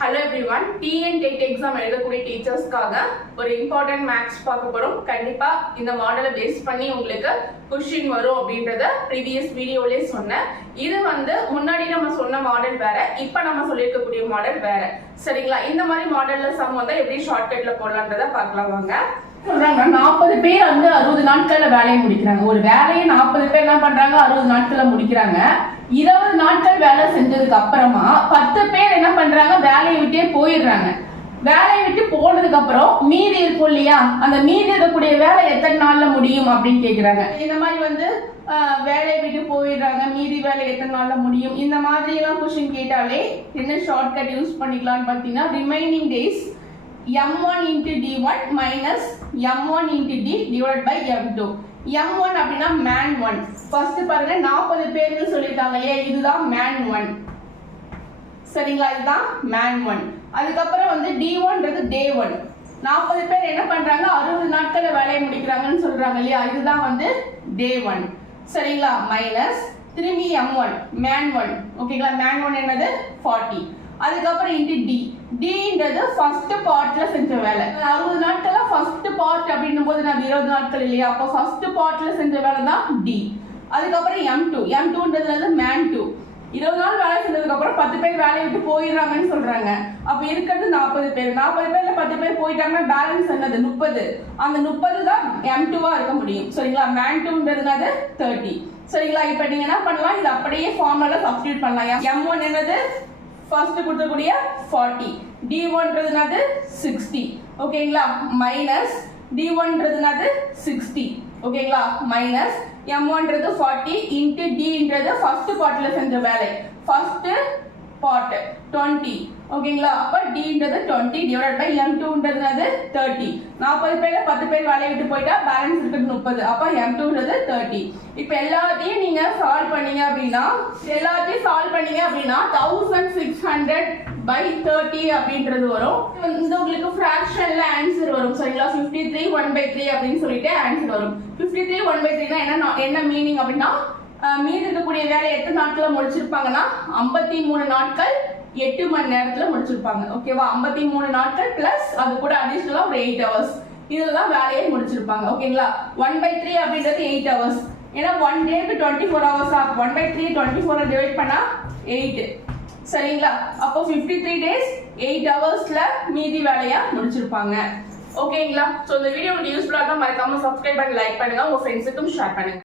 Hello everyone, TN8 exam எழுதக்கூடிய டீச்சர்ஸ்க்காக ஒரு important maths பார்க்க போறோம். கண்டிப்பா இந்த மாடலை பேஸ் பண்ணி உங்களுக்கு क्वेश्चन வரும் அப்படின்றத ப்ரீவியஸ் வீடியோலயே சொன்னேன். இது முன்னாடி நம்ம சொன்ன மாடல் வேற, இப்போ நம்ம சொல்லிருக்கக்கூடிய மாடல் வேற. சரிங்களா? இந்த மாதிரி மாடல்ல சம் எப்படி ஷார்ட்கட்ல போடலாம்ன்றத பார்க்கலாம் வாங்க. சொல்றாங்க 40 பேர் 60 நாட்கள்ல வேலையை முடிக்கிறாங்க. ஒரு வேலையை 40 பேர் என்ன பண்றாங்க, 60 நாட்கள்ல முடிக்கிறாங்க. 20 நாட்கள் வேலை செஞ்சதுக்கு அப்புறமா 10 பேர் என்ன பண்றாங்க, வேலையை விட்டே போயிடுறாங்க. வேலையை விட்டு போனதுக்கு அப்புறம் மீதி இருக்கும் இல்லையா, அந்த மீதி இருக்கக்கூடிய வேலை எத்தனை நாள்ல முடியும் அப்படின்னு கேக்குறாங்க. இந்த மாதிரி வேலையை விட்டு போயிடுறாங்க, மீதி வேலை எத்தனை நாள்ல முடியும், இந்த மாதிரி எல்லாம் क्वेश्चन கேட்டாலே என்ன ஷார்ட்கட் யூஸ் பண்ணிக்கலாம்னு பாத்தீங்கன்னா, remaining days m1 into d1 minus m1 into d divided by m2. m1 அப்படின்னா man 1. ஃபர்ஸ்ட் பாருங்க 40 பேர்னு சொல்லிருக்காங்க இல்லையா, இதுதான் man 1. சரிங்களா? இதுதான் man 1. அதுக்கப்புறம் d1ன்றது day 1. 40 பேர் என்ன பண்றாங்க, 60 நாட்கள்ல வேலையை முடிக்கிறாங்கன்னு சொல்றாங்க இல்லையா, இதுதான் day 1. சரிங்களா? மைனஸ் திரும்பி m1 man 1. ஓகேங்களா? man 1 என்னது 40. அதுக்கப்புறம் இன்டு டின்றது ஃபர்ஸ்ட் பார்ட்ல செஞ்ச வேலை. 60 நாட்கள்ல ஃபர்ஸ்ட் பார்ட் அப்படின்னும் போது நான் 20 நாட்கள் இல்லையா, அப்போ ஃபர்ஸ்ட் பார்ட்ல செஞ்ச வேலை தான் டி. அதுக்கப்புறம் m2ன்றது man 2. 20 நாள் வேலை செஞ்சதுக்கு அப்புறம் 10 பேர் வேலையை விட்டு போயிடுறாங்கன்னு சொல்றாங்க. அப்ப இருக்கிறது 40 பேர். 40 பேர்ல 10 பேர் போயிட்டாங்கன்னா பேலன்ஸ் என்னது 30. அந்த 30 தான் m2வா இருக்க முடியும். சரிங்களா? man 2ன்றது 30. சரிங்களா? இப்போ நீங்க என்ன பண்ணலாம், இது அப்படியே ஃபார்முலால சப்ஸ்டிட்யூட் பண்ணலாம். m1 என்னது ஃபர்ஸ்ட் கொடுக்கக்கூடிய 40, d1ன்றது 60. ஓகேங்களா? மைனஸ் d1ன்றது 60. ஓகேங்களா? மைனஸ் m1ன்றது 40 இன்டு dன்றது ஃபர்ஸ்ட் பார்ட்ல செஞ்ச வேலை, ஃபர்ஸ்ட் பார்ட் 20. ஓகேங்களா? அப்ப dன்றது 20 டிவைடட் பை m2ன்றது 30. 40 பேர்ல 10 பேர் வேலையை விட்டு போயிட்டா பேலன்ஸ் இருக்குது 30. அப்ப m2ன்றது 30. இப்போ எல்லாத்தையும் நீங்க சால்வ் பண்ணீங்க அப்படின்னா 1600 by 30 அப்படின்றது வரும். உங்களுக்கு ஃபிராக்ஷன்ல ஆன்சர் வரும். சரிங்களா? 53 1/3 அப்படின்னு சொல்லிட்டு ஆன்சர் வரும். 53 1/3 என்ன மீனிங் அப்படின்னா, மீதி இருக்கக்கூடிய வேலை எத்தனை நாட்கள்ல முடிச்சிருப்பாங்கன்னா 53 நாட்கள் 8 மணி நேரத்துல முடிச்சிருப்பாங்க. ஓகேவா? 53 நாட்கள் பிளஸ் அது கூட அடிஷனலா ஒரு 8 hours, இதுதான் வேலையை முடிச்சிருப்பாங்க. ஓகேங்களா? 1/3 அப்படின்றது 8 hours. ஏன்னா 1 டேக்கு 24 hours. 1/3 24 டிவைட் பண்ணா 8. சரிங்களா? அப்போ 53 days 8 hoursல மீதி வேலையா முடிச்சிருப்பாங்க. ஓகேங்களா? சோ இந்த வீடியோ உங்களுக்கு யூஸ்ஃபுல்லா இருந்தா மறக்காம சப்ஸ்கிரைப் பண்ணி லைக் பண்ணுங்க, உங்க ஃப்ரெண்ட்ஸுக்கும் ஷேர் பண்ணுங்க.